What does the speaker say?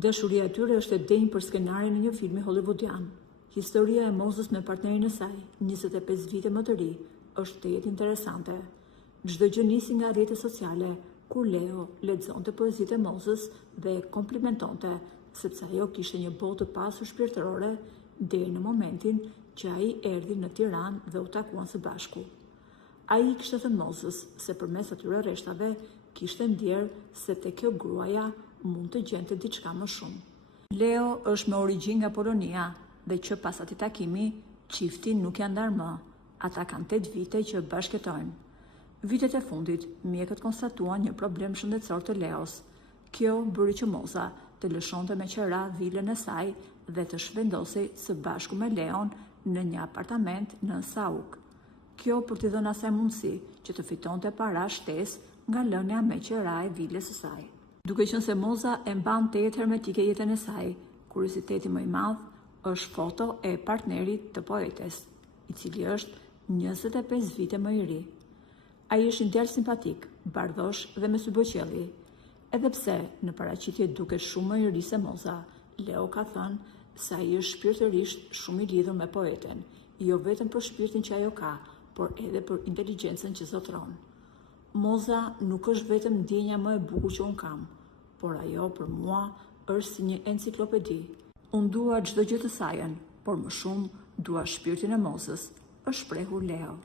Dashuria e tyre është e denjë për skenarin e një filmi hollywoodian. Historia e Moses me partnerin e saj, 25 vite më të ri, është tejet interesante. Çdo gjë nisi nga rrjetet sociale, kur Leo lexonte poezitë e Moses dhe e komplimentonte, sepse ajo kishte një botë të pasur shpirtërore, deri në momentin që ai erdhi në Tiranë dhe u takuan së bashku. Ai kishte thënë Moses se përmes atyre rreshtave kishte ndjerë se te kjo gruaja mund të gjente diçka më shumë. Leo është me origjinë nga Polonia dhe që pas atij takimi, çifti nuk janë ndarë më. Ata kanë 8 vite që bashkëtojnë. Vitet e fundit, mjekët konstatuan një problem shëndetësor të Leos. Kjo bëri që Moza të lëshonte me qira vilën e saj dhe të shvendosej së bashku me Leon në një apartament në Sauk. Kjo për t'i dhënë asaj mundësi që të fitonte para shtesë nga lënia me qira e vilës së saj. Duke qenë se Moza e mban tejet hermetike jetën e saj, kurioziteti më i madh është foto e partnerit të poetes, i cili është 25 vite më i ri. Ai është një djalë simpatik, bardhosh dhe me sy boqelli. Edhe pse në paraqitje duket shumë më i ri se Moza, Leo ka thënë se ai është shpirtërisht shumë i lidhur me poeten, jo vetëm për shpirtin që ajo ka, por edhe për inteligjencën që zotron. Moza nuk është vetëm ndjenja më e bukur që un kam, por ajo për mua është si një enciklopedi. Unë dua çdo gjë të sajën, por më shumë dua shpirtin e Mozës, është shprehur Leo.